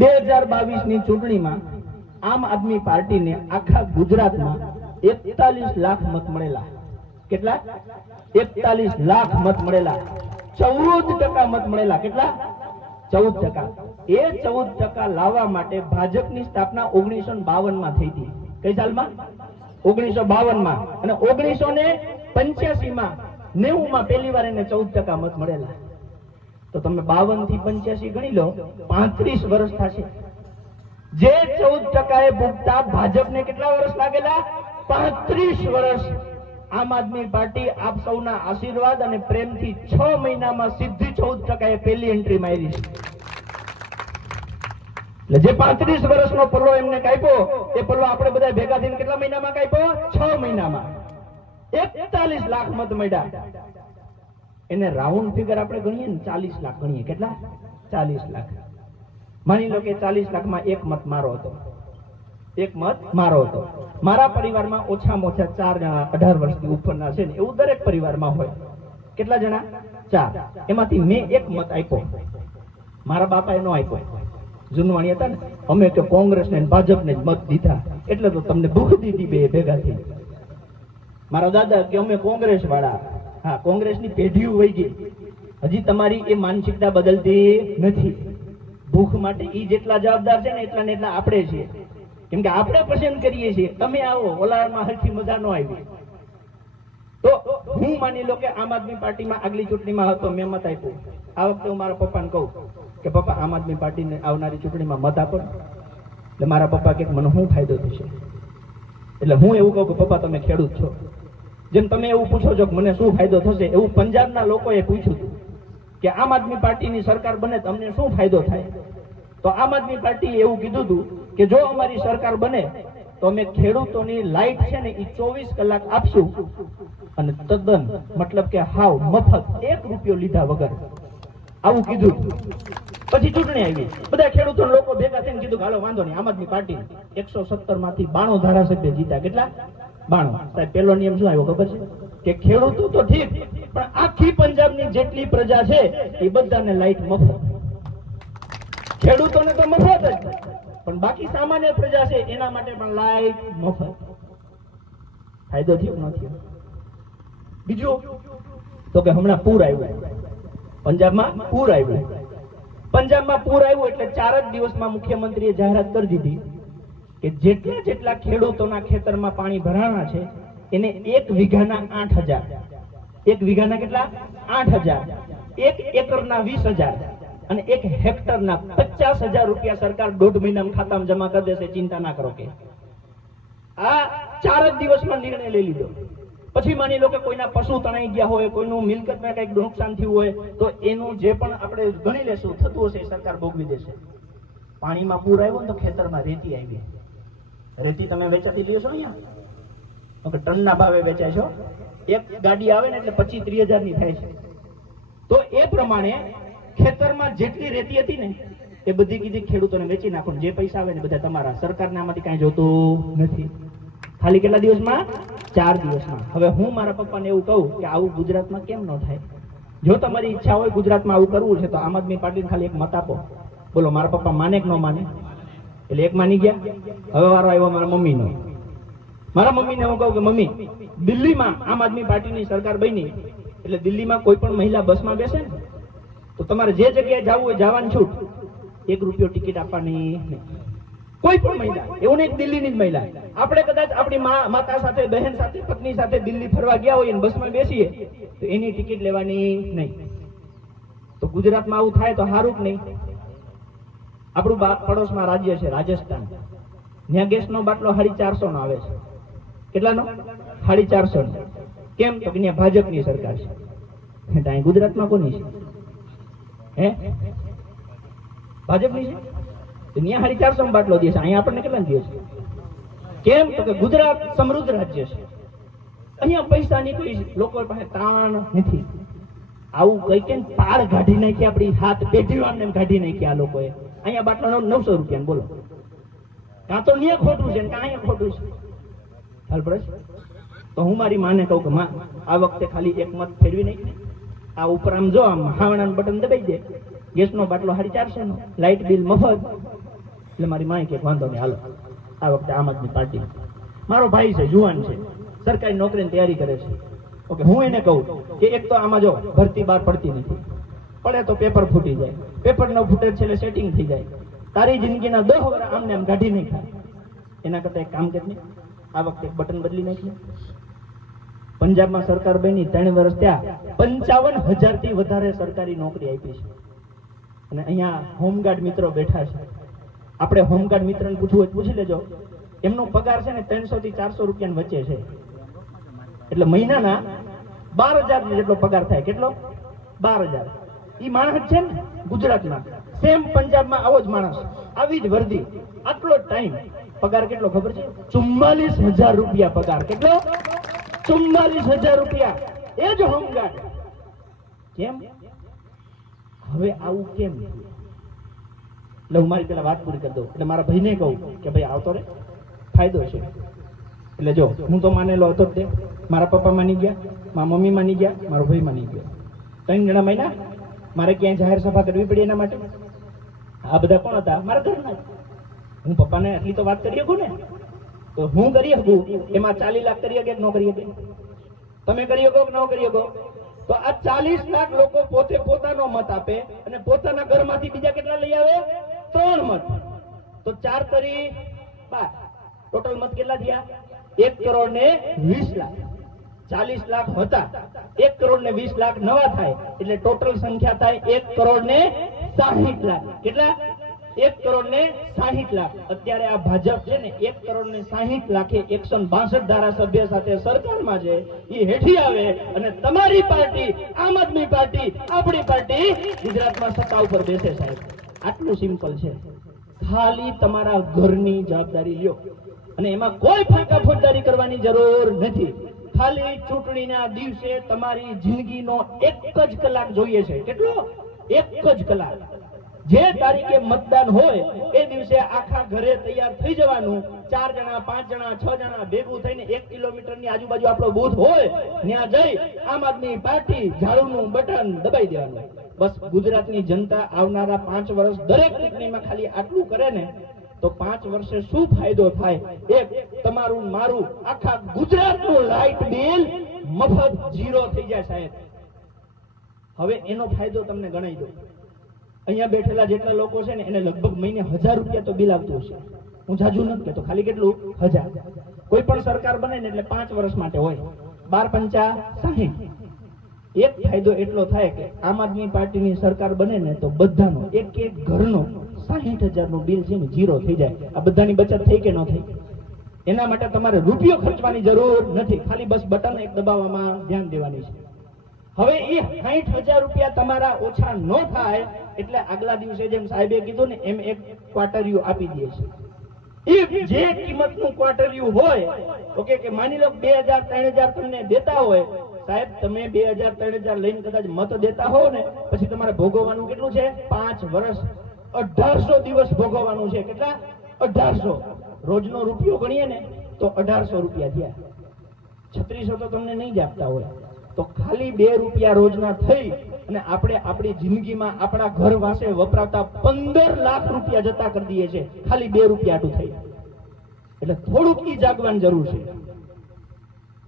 બે હજાર બાવીસની ચૂંટણીમાં આમ આદમી પાર્ટીને આખા ગુજરાતમાં એકતાલીસ લાખ મત મળેલા. કેટલા? એકતાલીસ લાખ મત મળેલા. ચૌદ ટકા મત મળેલા. કેટલા? ચૌદ ટકા. એ ચૌદ ટકા લાવવા માટે ભાજપની સ્થાપના ઓગણીસો બાવનમાં થઈ હતી. કઈ સાલમાં? ઓગણીસો બાવનમાં અને ઓગણીસો ને પંચ્યાસી માં નેવું માં પહેલી વાર એને ચૌદ ટકા મત મળેલા. તો તમે બાવનથી પંચ્યાસી ગણી લો, પાંત્રીસ વર્ષ થશે. જે ચૌદ ટકાએ ભૂગતા ભાજપને કેટલા વર્ષ લાગેલા? પાંત્રીસ વર્ષ. આમ આદમી પાર્ટી આપ સૌના આશીર્વાદ અને પ્રેમથી છ મહિનામાં સીધી ચૌદ ટકાએ પહેલી એન્ટ્રી મારી એટલે જે પાંત્રીસ વર્ષનો પલ્લો એમને કાપ્યો, એ પલ્લો આપણે બધા ભેગા થઈને કેટલા મહિનામાં કાપ્યો? છ મહિનામાં. એકતાલીસ લાખ મત મળ્યા. એને રાઉન્ડ ફિગર આપણે ગણીએ ને ચાલીસ લાખ ગણીએ. કેટલા? ચાલીસ લાખ. માની લો કે ચાલીસ લાખમાં એક મત મારો હતો. એક મત મારો હતો. મારા પરિવારમાં ઓછામાં ઓછા ચાર જણા અઢાર વર્ષથી ઉપરના છે ને એવું દરેક પરિવારમાં હોય. કેટલા જણા? ચાર. એમાંથી મેં એક મત આપ્યો. મારા બાપાએ નો આપ્યો. જૂનવાણી હતા ને, અમે તો કોંગ્રેસ ને ભાજપને જ મત દીધા. એટલે તો તમને ભૂખ દીધી બે ભેગા થઈ. મારા દાદા કે અમે કોંગ્રેસ વાળા હા, કોંગ્રેસની પેઢીઓ વહી ગઈ. હજી તમારી એ માનસિકતા બદલતી નથી. ભૂખ માટે એ જેટલા જવાબદાર છે ને એટલા ને એટલા આપણે છીએ. કેમ કે આપણે પસંદ કરીએ છીએ. તમે આવો ઓલામાં હરખી મજા ન આવી. તો હું માની લો કે આમ આદમી પાર્ટીમાં આગલી ચૂંટણીમાં હતો, મેં મત આપ્યો. આ વખતે હું મારા પપ્પાને કહું કે, પપ્પા, આમ આદમી પાર્ટીને આવનારી ચૂંટણીમાં મત આપો એટલે મારા પપ્પા કે, મને શું ફાયદો થશે? એટલે હું એવું કહું કે, પપ્પા, તમે ખેડૂત છો. જેમ તમે એવું પૂછો છો કે મને શું ફાયદો થશે, એવું પંજાબના લોકોએ પૂછ્યું હતું કે આમ આદમી પાર્ટીની સરકાર બને તમને શું ફાયદો થાય? તો આમ આદમી પાર્ટીએ એવું કીધું હતું કે જો અમારી સરકાર બને તો અમે ખેડૂતોની લાઈટ છે ને એ ચોવીસ કલાક આપશું અને તદ્દન મતલબ કે હાવ મફત એક રૂપિયો લીધા વગર. આવું કીધું. પછી ચૂંટણી આવી. બધા ખેડૂતો લોકો ભેગા થઈને કીધું હાલો વાંધો નહીં, આમ આદમી પાર્ટી એકસો સત્તરમાંથી બાણું ધારાસભ્ય જીતા કેટલા? બાણું. સાહેબ, પેલો નિયમ શું આવ્યો ખબર છે? કે ખેડૂતો તો ઠીક, પણ આખી પંજાબની જેટલી પ્રજા છે, એ બધાને લાઈટ મફત. ખેડૂતોને તો મફત જ. પણ બાકી સામાન્ય પ્રજા છે, એના માટે પણ લાઈટ મફત. ફાયદો થયો નથી બીજું, તો કે હમણાં પૂર આવ્યું. પંજાબમાં પૂર આવ્યું. પંજાબમાં પૂર આવ્યું એટલે ચાર જ દિવસમાં મુખ્યમંત્રીએ જાહેરાત કરી દીધી. કે જેટલા જેટલા ખેડૂતોના ખેતરમાં પાણી ભરાણા છે, એને એક વીઘાના આઠ હજાર. એક વીઘાના કેટલા? આઠ હજાર. એક એકરના વીસ હજાર. અને એક હેક્ટરના પચાસ હજાર રૂપિયા સરકાર દોઢ મહિનામાં ખાતામાં જમા કરી દેશે, ચિંતા ના કરો કે. આ ચાર જ દિવસમાં નિર્ણય લઈ લીધો. પછી માની લો કે કોઈના પશુ તણાઈ ગયા હોય, કોઈનું મિલકતમાં કંઈક નુકસાન થયું હોય, તો એનું જે પણ આપણે ગણી લેશું, થતું હશે, સરકાર ભોગવી દેશે. પાણીમાં પૂર આવ્યો ને તો ખેતરમાં રેતી આવી. રેતી તમે વેચાતી લ્યો છો અહીંયા? ટનના ભાવે વેચાય છો. એક ગાડી આવે ને એટલે પચીસ ત્રીસ હજારની થાય છે. તો એ પ્રમાણે ખેતરમાં જેટલી રેતી હતી ને, એ બધી કીધી ખેડૂતોને વેચી નાખો જે પૈસા આવે ને બધા તમારા. સરકારને આમાંથી કાંઈ જોતું નથી. ખાલી કેટલા દિવસમાં? ચાર દિવસમાં. હવે હું મારા પપ્પાને એવું કહું કે આવું ગુજરાતમાં કેમ ન થાય? જો તમારી ઈચ્છા હોય ગુજરાતમાં આવું કરવું છે, તો આમ આદમી પાર્ટીને ખાલી એક મત આપો. બોલો, મારા પપ્પા માને કે ન માને? એટલે એક માની ગયા. હવે વારો આવ્યો મારા મમ્મીનો. મારા મમ્મીને હું કહું કે, મમ્મી, દિલ્હીમાં આમ આદમી પાર્ટીની સરકાર બની, એટલે દિલ્હીમાં કોઈ પણ મહિલા બસમાં બેસે ને, તો તમારે જે જગ્યાએ જવું હોય જવાની છૂટ. એક રૂપિયો ટિકિટ આપવાની કોઈ પણ મહિલા, એવું નહીં દિલ્હીની જ મહિલા. આપણે કદાચ આપણી માતા સાથે, બહેન સાથે, પત્ની સાથે દિલ્હી ફરવા ગયા હોય અને બસમાં બેસીએ, તો એની ટિકિટ લેવાની નહીં. તો ગુજરાતમાં આવું થાય તો સારું જ નહીં? આપણું પડોશમાં રાજ્ય છે, રાજસ્થાન. ત્યાં ગેસનો બાટલો સાડી ચારસો નો આવે છે. કેટલાનો? સાડી ચારસો નો કેમ? તો કે ત્યાં ભાજપની સરકાર છે. અહીં ગુજરાતમાં કોની છે? હે? ભાજપની છે? ત્યાં સાડી ચારસો નો બાટલો દે છે. અહીંયા આપણને કેટલા દે છે? કેમ? તો કે ગુજરાત સમૃદ્ધ રાજ્ય છે. અહીંયા પૈસાની કોઈ લોકો પાસે તાણ નથી. આવું કઈ કે તાળ કાઢી નાખી આપણી હાથ પેઢીઓ એમ કાઢી નાખી આ લોકોએ. અહીંયા બાટલો નવસો રૂપિયા બોલો. કાં તો ન્યા ખોટું છે કાં અહીંયા ખોટું છે? ખ્યાલ પડે તો હું મારી માને કહું કે માં, આ વખતે ખાલી એક મત ફેરવી નહીં આ ઉપર આમ જો, આમ હાવણાનું બટન દબાઈ દે. ગેસનો બાટલો હારી ચારસો નો લાઇટ બિલ મફત. એટલે મારી માએ કે વાંધો નહીં, હાલો. આ વખતે આમ આદમી પાર્ટી. મારો ભાઈ છે, જુવાન છે. સરકારી નોકરીની તૈયારી કરે છે. ઓકે, હું એને કહું કે એક તો આમાં જો ભરતી બહાર પડતી નથી. પડે તો પેપર ફૂટી જાય. પેપર ન ફૂટે છેલ્લે સેટિંગ થઈ જાય. તારી જિંદગીના દહ વર્ષ આમને આમ કાઢી નહીં ખાય એના કરતા એક કામ કરી આ વખતે બટન બદલી નાખીએ પંજાબમાં સરકાર બની ત્રણ વર્ષ ત્યાં પંચાવન હજારથી વધારે સરકારી નોકરી આપી છે. અને અહીંયા હોમગાર્ડ મિત્રો બેઠા છે. આપણે હોમગાર્ડ મિત્રને પૂછવું હોય પૂછી લેજો. એમનો પગાર છે ને ત્રણસો થી ચારસો રૂપિયા વચ્ચે છે. એટલે મહિનાના બાર હજાર જેટલો પગાર થાય. કેટલો? બાર હજાર. ઈ માણસ છે ને ગુજરાતમાં. સેમ પંજાબમાં આવો જ માણસ. આવી જ વર્દી. આટલો ટાઈમ પગાર કેટલો ખબર છે? ચુમ્માલીસ હજાર રૂપિયા પગાર. કેટલો? ચુમ્માલીસ હજાર રૂપિયા. એ જ હોમગાર્ડ. કેમ? હવે આવું કેમ? એટલે હું મારી પેલા વાત પૂરી કરી દઉં. એટલે મારા ભાઈને કહું કે ભાઈ આવતો રે. ફાયદો છે. એટલે જો, હું તો માનેલો હતો જ તે. મારા પપ્પા માની ગયા, મારા મમ્મી માની ગયા, મારો ભાઈ માની ગયો. ત્રણ જણા મહિના મારે ક્યાંય જાહેર સભા કરવી પડી એના માટે? આ બધા કોણ હતા? મારા ઘરના. હું પપ્પાને આટલી તો વાત કરી શકું ને? તો હું કરી શકું? એમાં ચાલીસ લાખ કરી શકે ન કરી શકે? તમે કરી શકો ન કરી શકો? તો આ ચાલીસ લાખ લોકો પોતે પોતાનો મત આપે અને પોતાના ઘરમાંથી બીજા કેટલા લઈ આવે? ત્રણ મત. તો ચાર તરી બાર. ટોટલ મત કેટલા થયા? એક કરોડ ને વીસ લાખ. ચાલીસ લાખ હતા. એક કરોડ ને વીસ લાખ નવા થાય. એટલે ટોટલ સંખ્યા થાય એક કરોડ ને સાહીઠ લાખ. કેટલા? એક કરોડ ને સાહીઠ લાખ. અત્યારે આ ભાજપ છે ને, એક કરોડ ને સાહીઠ લાખે એકસો બાસઠ ધારાસભ્ય સાથે સરકારમાં છે. એ હેઠી આવે અને તમારી પાર્ટી, આમ આદમી પાર્ટી, આપણી પાર્ટી ગુજરાતમાં સત્તા ઉપર બેસે સાહેબ. આટલું સિમ્પલ છે. ખાલી તમારા ઘરની જવાબદારી લ્યો. અને એમાં કોઈ ફાંકા ફોજદારી કરવાની જરૂર નથી. ખાલી ચૂંટણીના દિવસે તમારી જિંદગીનો એક જ કલાક જોઈએ છે. કેટલો? એક જ કલાક. જે તારીખે મતદાન હોય, એ દિવસે આખા ઘરે તૈયાર થઈ જવાનું. ચાર જણા, પાંચ જણા, છ જણા ભેગું થઈને એક કિલોમીટરની આજુબાજુ આપણો બૂથ હોય, ત્યાં જઈ આમ આદમી પાર્ટી ઝાડુનું બટન દબાઈ દેવાનું. બસ ગુજરાતની જનતા આવનારા પાંચ વર્ષ દરેક ચૂંટણીમાં ખાલી આટલું કરે ને તો પાંચ વર્ષે શું ફાયદો થાય? એક, તમારું મારું આખા ગુજરાતનું લાઇટ બિલ મફત ઝીરો થઈ જાય સાહેબ. હવે એનો ફાયદો તમને ગણાઈ દો અહીંયા બેઠેલા જેટલા લોકો છે ને, એને લગભગ મહિને હજાર રૂપિયા તો બિલ આવતું હશે. હું જાજુ નથી કહેતો, ખાલી કેટલું? હજાર. કોઈ પણ સરકાર બને ને એટલે પાંચ વર્ષ માટે હોય. બાર પંચા સાહીઠ. એક ફાયદો એટલો થાય કે આમ આદમી પાર્ટીની સરકાર બને ને તો બધાનો એક એક ઘરનો સાહીઠ હજારનું બિલ છે જીરો થઈ જાય. આ બધાની બચત થઈ કે ન થઈ? એના માટે તમારે રૂપિયો ખર્ચવાની જરૂર નથી. ખાલી બસ બટન એક દબાવવામાં ધ્યાન દેવાની છે. હવે એ સાહીઠ હજાર રૂપિયા તમારા ઓછા ન થાય એટલે આગલા દિવસે જેમ સાહેબે કીધું ને, એમ એક ક્વાર્ટરિયું આપી દે છે. જે કિંમતનું ક્વાર્ટરિયું હોય, ઓકે, કે માની લો બે હજાર, ત્રણ હજાર તમને દેતા હોય, સાહેબ, તમે બે હજાર, ત્રણ હજાર લઈને કદાચ મત દેતા હો ને, પછી તમારે ભોગવવાનું કેટલું છે? પાંચ વર્ષ અઢારસો દિવસ ભોગવવાનું છે. કેટલા? અઢારસો. રોજનો રૂપિયો ગણીએ ને, તો અઢારસો રૂપિયા થયા. છત્રીસો તો તમને નહીં જ આપતા હોય. તો ખાલી બે રૂપિયા રોજના થઈ અને આપણે આપણી જિંદગીમાં આપણા ઘર વાસે વપરાતા પંદર લાખ રૂપિયા જતા કરી દઈએ છે ખાલી બે રૂપિયા આટું થઈ. એટલે થોડુંક ઈ જાગવાની જરૂર છે.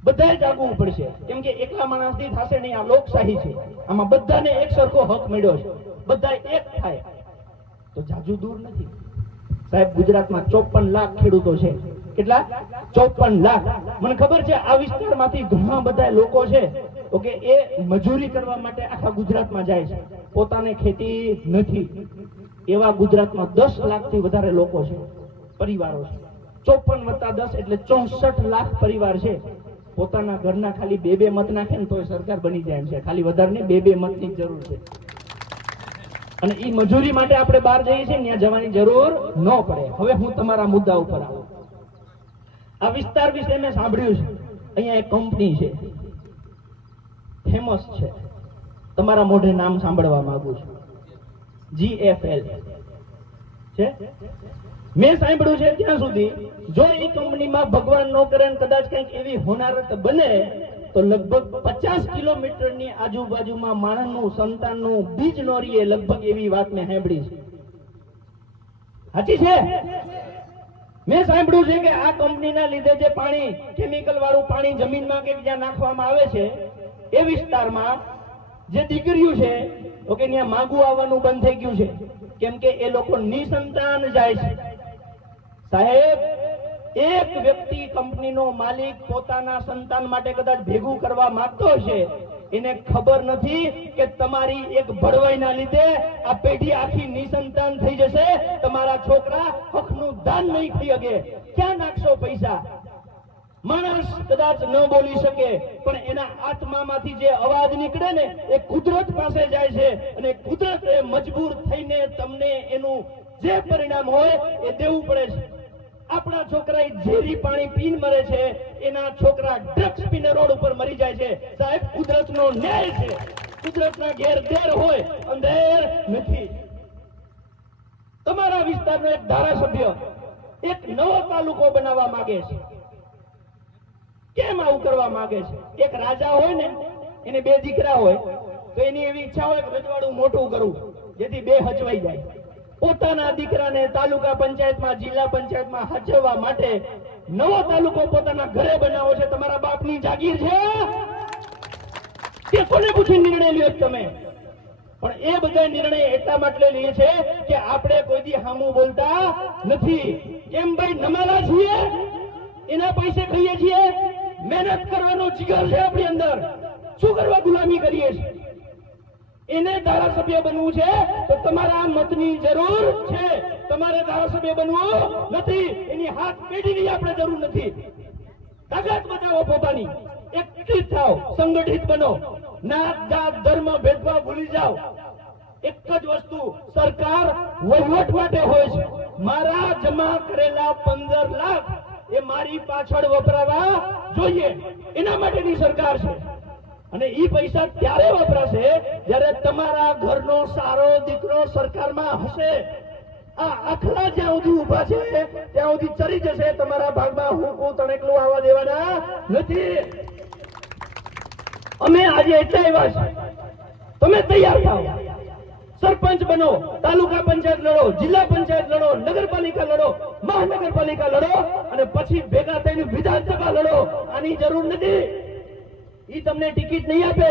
બધાએ જાગવું પડશે. કેમ કે એકલા માણસથી થશે નહીં, આ લોકશાહી છે. આમાં બધાને એક સરખો હક મળ્યો છે. બધા એક થાય. તો જાજુ દૂર નથી. સાહેબ, ગુજરાતમાં ચોપન લાખ ખેડૂતો છે. કેટલા? ચોપન લાખ. મને ખબર છે, આ વિસ્તારમાંથી ઘણા બધા લોકો છે, ઓકે, એ મજૂરી કરવા માટે આખા ગુજરાતમાં જાય છે. પોતાને ખેતી નથી. એવા ગુજરાતમાં દસ લાખથી વધારે લોકો છે, પરિવારો છે. ચોપન વત્તા દસ એટલે ચોસઠ લાખ પરિવાર છે. પોતાના ઘરના ખાલી બે બે મત નાખે ને તો સરકાર બની જાય છે. ખાલી વધારે ને બે બે મતની જરૂર છે. અને એ મજૂરી માટે આપણે બહાર જઈએ છીએ ત્યાં જવાની જરૂર ન પડે. હવે હું તમારા મુદ્દા ઉપર આવું. આ વિસ્તાર વિશે મેં સાંભળ્યું છે. અહીંયા એક કંપની છે. ફેમસ છે. તમારા મોઢે નામ સાંભળવા માંગુ છું. જીએફએલ છે? મેં સાંભળ્યું છે ત્યાં સુધી જો એ કંપનીમાં ભગવાન નો કરે કદાચ કંઈક એવી હોનારત બને તો લગભગ પચાસ કિલોમીટરની આજુબાજુમાં માણસનું, સંતાનનું બીજ નોરીએ લગભગ એવી વાત મેં સાંભળી છે. સાચી છે? મેં સાંભળ્યું છે કે આ કંપનીના લીધે જે પાણી કેમિકલ વાળું પાણી જમીનમાં કે જ્યાં નાખવામાં આવે છે, એ વિસ્તારમાં જે દીકરીઓ છે, તો કે ત્યાં માગું આવવાનું બંધ થઈ ગયું છે. કેમ કે એ લોકો નિસંતાન જાય છે. સાહેબ એક વ્યક્તિ કંપનીનો માલિક પોતાના સંતાન માટે કદાચ ભેગું કરવા માંગતો હશે, એને ખબર નથી કે તમારી એક ભળવાઈના લીધે આ પેઢી આખી નિસંતાન થઈ જશે, તમારા છોકરા હકનું દાન નહીં થઈ શકે. ક્યાં નાખશો પૈસા? માણસ કદાચ ન બોલી શકે, પણ એના આત્મામાંથી જે અવાજ નીકળે ને, એ કુદરત પાસે જાય છે અને કુદરત એ મજબૂર થઈને તમને એનું જે પરિણામ હોય એ દેવું પડે છે. આપણા છોકરા ઝેરી પાણી પીન મરે છે, એના છોકરા ડ્રગ્સ પીને રોડ ઉપર મરી જાય છે. સાહેબ, કુદરતનો ન્યાય છે. કુદરતના ઘેર હોય અંધેર નથી. તમારા વિસ્તારનો એક ધારાસભ્ય એક નવો તાલુકો બનાવવા માંગે છે. કેમ આવું કરવા માંગે છે? એક રાજા હોય ને, એને બે દીકરા હોય, તો એની એવી ઈચ્છા હોય કે રજવાડું મોટું કરવું જેથી બે હચવાઈ જાય. પોતાના દીકરાને તાલુકા પંચાયતમાં, જિલ્લા પંચાયતમાં હાજરવા માટે નવો તાલુકો પોતાના ઘરે બનાવો છે. તમારા બાપની જાગીર છે? કે કોને પૂછી નિર્ણય લ્યો તમે? પણ એ બધા નિર્ણય એટલા માટે લઈએ છે કે આપણે કોઈ દી હામું બોલતા નથી. કેમ ભાઈ નમાલા છીએ? એના પૈસે ખાઈએ છીએ? મહેનત કરવાનો જીગર છે આપણી અંદર. શું કરવા ગુલામી કરીએ છીએ? એને ધારાસભ્ય બનવું છે, તો તમારા મતની જરૂર છે. તમારે ધારાસભ્ય બનવું નથી. એની હાથ પેઢીની આપણે જરૂર નથી. તાકાત બતાવો પોતાની. એકત્રિત થાવ સંગઠિત બનો. નાત, જાત, ધર્મ, ભેદભાવ ભૂલી જાઓ. એક જ વસ્તુ, સરકાર વહીવટ માટે હોય છે. મારા જમા કરેલા પંદર લાખ એ મારી પાછળ વપરાવા જોઈએ. એના માટેની સરકાર છે. અને ઈ પૈસા ત્યારે વપરાશે જ્યારે તમારા ઘરનો સારો દીકરો સરકારમાં હશે. આ આખલા જ્યાં સુધી ઊભા છે, ત્યાં સુધી ચરી જશે. તમારા ભાગમાં હું હું તણેકલું આવવા દેવાના નથી. અમે આજે એટલા એવા છે તમે તૈયાર થાઓ. સરપંચ બનો, તાલુકા પંચાયત લડો, જિલ્લા પંચાયત લડો, નગરપાલિકા લડો, મહાનગરપાલિકા લડો અને પછી ભેગા થઈને વિધાનસભા લડો. આની જરૂર નથી. ઈ તમને ટિકિટ નહીં આપે,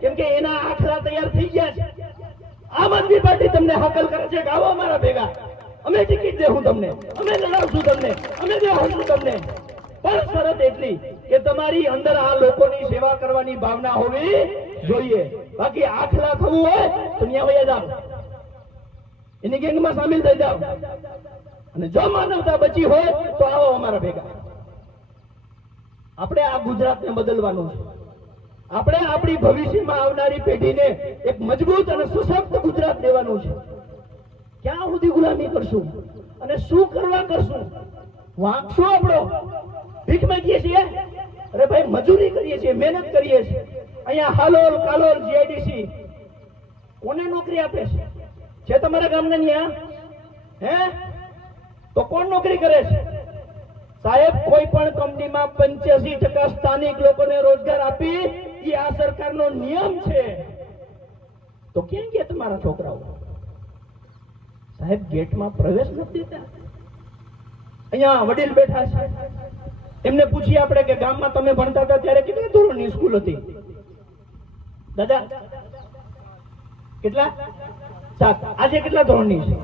કેમ કે એના આખરા તૈયાર થઈ ગયા છે. આમ આદમી પાર્ટી તમને હાકલ કરે છે ગાવો અમારા ભેગા. અમે ટિકિટ દેવું તમને, અમે લડાવશું તમને, અમે દેવાશું તમને. પણ શરત એટલી કે તમારી અંદર આ લોકોની સેવા કરવાની ભાવના હોવી જોઈએ. બાકી આખલા થવું હોય તો ત્યાં વયા જાઓ. એની ગેંગમાં સામેલ થઈ જાઓ. અને જો માનવતા બચી હોય તો આવો અમારા ભેગા. આપણે આ ગુજરાતને બદલવાનું છે. આપણે આપણી ભવિષ્યમાં આવનારી પેઢીને એક મજબૂત અને સુશક્ત ગુજરાત દેવાનું છે. ક્યાં સુધી ગુલામી કરશું? અને શું કરવા કરશું? વાંક આપણો. ભીખ માંગીએ છીએ? અરે ભાઈ, મજૂરી કરીએ છીએ, મહેનત કરીએ છીએ. અહીંયા હાલોલ કાલોલ જીઆઈડીસી કોને નોકરી આપે છે? છે તમારા ગામના ન્યા? હે? તો કોણ નોકરી કરે છે? સાહેબ, કોઈ પણ કંપનીમાં પંચ્યાસી ટકા સ્થાનિક લોકોને રોજગાર આપી એ આ સરકારનો નિયમ છે? તો કેમ ગયા તમારા છોકરાઓ? સાહેબ, ગેટમાં પ્રવેશ નથી દેતા અહીંયા વડીલ બેઠા છે. એમને પૂછીએ આપણે કે ગામમાં તમે ભણતા હતા ત્યારે કેટલા ધોરણની સ્કૂલ હતી? દાદા, કેટલા? સાત. આજે કેટલા ધોરણની છે?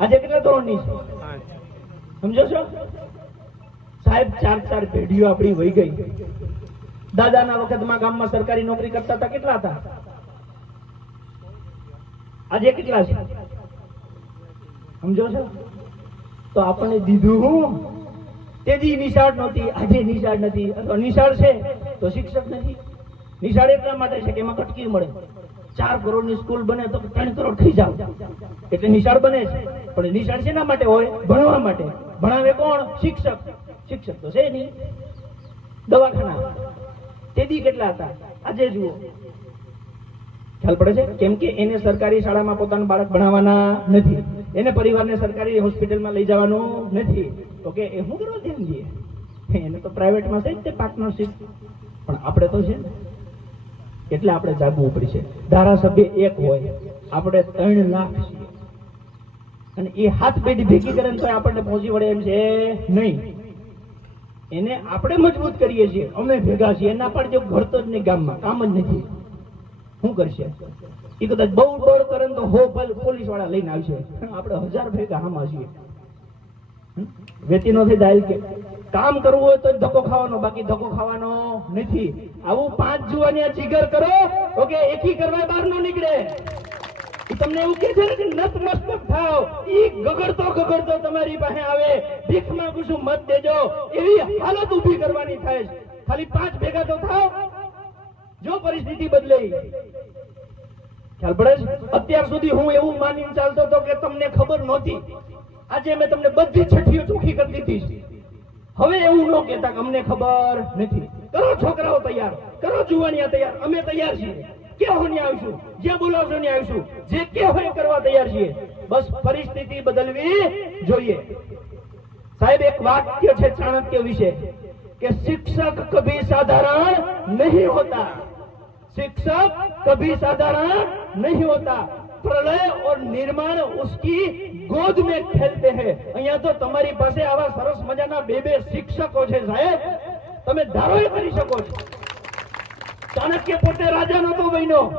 આજે કેટલા ધોરણની છે? સમજો છો? સાહેબ ચાર ચાર પેઢીઓ આપણી વહી ગઈ. દાદાના વખતમાં ગામમાં સરકારી નોકરી કરતા હતા, કેટલા હતા? આજે કેટલા છે? સમજો છો? તો આપણને દીધું. તેજી નિશાળ નહોતી, આજે નિશાળ નથી. નિશાળ છે, તો શિક્ષક નથી. નિશાળ એટલા માટે છે કે એમાં કટકી મળે. ચાર કરોડની સ્કૂલ બને તો ત્રણ કરોડ થઈ જાવ એટલે નિશાળ બને છે. પણ નિશાળ શેના માટે હોય? ભણવા માટે. ભણાવે કોણ? શિક્ષક. શિક્ષક તો છે નહીં. દવાખાના. તેદી કેટલા હતા? આજે જુઓ. ખ્યાલ પડે છે? કેમ કે એને સરકારી શાળામાં પોતાનું બાળક ભણાવવાના નથી. એને પરિવારને સરકારી હોસ્પિટલમાં લઈ જવાનું નથી. તો કે એ શું કરો ધ્યાન દઈએ એને તો પ્રાઇવેટમાં છે જ તે પાર્ટનરશિપ. પણ આપણે તો છે. એટલે આપણે જાગવું પડશે ધારાસભ્ય એક હોય, આપણે ત્રણ લાખ અને એ હાથ પેઢી ભેગી કરે તો આપણને પહોંચી વળે એમ છે નહીં. એને આપણે મજબૂત કરીએ છીએ. અમે ભેગા છીએ. એના પણ જો ઘડતો જ નહીં ગામમાં. કામ જ નથી. શું કરશે? એ કદાચ બહુ દોડ કરે તો હો પોલીસવાળા લઈને આવશે. આપણે હજાર ભેગા આમાં છીએ. વેતી નો થઈ દાલ કે. કામ કરવું હોય તો ધક્કો ખાવાનો. બાકી ધક્કો ખાવાનો નથી. આવું પાંચ જુવાની જીગર કરો. ઓકે, એકી કરવા બહાર ન નીકળે. તમને એવું કે છે ને કે નતમસ્તક થાવ ઈ ગગડતો ગગડતો તમારી પાસે આવે. ભીખ માંગુ છું મત દેજો. એવી હાલત ઊભી કરવાની થાય. ખાલી પાંચ ભેગા તો થાવ જો પરિસ્થિતિ બદલાઈ. ખ્યાલ પડે છે? અત્યાર સુધી હું એવું માનીને ચાલતો હતો કે તમને ખબર નહોતી. આજે મેં તમને બધી છઠ્ઠીઓ ચોખ્ખી કરી દીધી હવે એવું ન કહેતા અમને ખબર નથી. કરો છોકરાઓ તૈયાર. કરો જુવાનિયા તૈયાર. અમે તૈયાર છીએ. કે હો ન્યા આવીશું જે બોલાવશો ન્યા આવીશું જે કે હોય એ કરવા તૈયાર છીએ બસ પરિસ્થિતિ બદલવી જોઈએ સાહેબ એક વાક્ય છે ચાણક્ય વિશે કે શિક્ષક કભી સાધારણ નહીં હોતા शिक्षक कभी साधारण नहीं होता प्रलय और निर्माण उसकी गोद में खेलते हैं અહીંયા તો તમારી પાસે આવા સરસ મજાના બે બે શિક્ષકો છે સાહેબ તમે ધારો એ કરી શકો છો ચાણક્ય પોતે રાજા નતો બન્યો.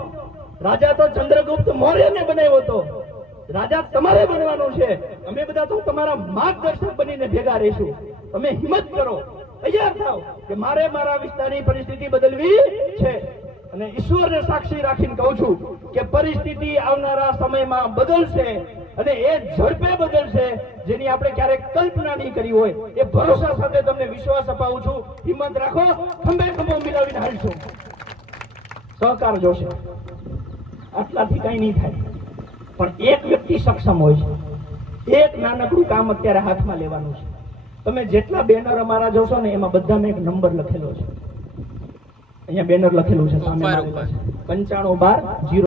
રાજા તો ચંદ્રગુપ્ત મૌર્યને બનાવ્યો હતો. રાજા તમારે બનવાનું છે. અમે બધા તો તમારા માર્ગદર્શક બનીને ભેગા રહીશું. તમે હિંમત કરો. તૈયાર થાવ કે મારે મારા વિસ્તારની પરિસ્થિતિ બદલવી છે. અને ઈશ્વરને સાક્ષી રાખીને કહું છું કે પરિસ્થિતિ આવનારા સમયમાં બદલશે અને એ ઝડપે બદલશે જેની આપણે ક્યારેક કલ્પના નહીં કરી હોય. એ ભરોસા સાથે તમને વિશ્વાસ અપાવું છું. હિંમત રાખો. ખંભે ખંભો મિલાવીને હાલશું. સહકાર જોશે. આટલાથી કઈ નહીં થાય. પણ એક વ્યક્તિ સક્ષમ હોય છે. એક નાનકડું કામ અત્યારે હાથમાં લેવાનું છે. તમે જેટલા બેનર અમારા જોશો ને એમાં બધામાં એક નંબર લખેલો છે. અહીંયા બેનર લખેલું છે સામે. પંચાણું બાર જીરો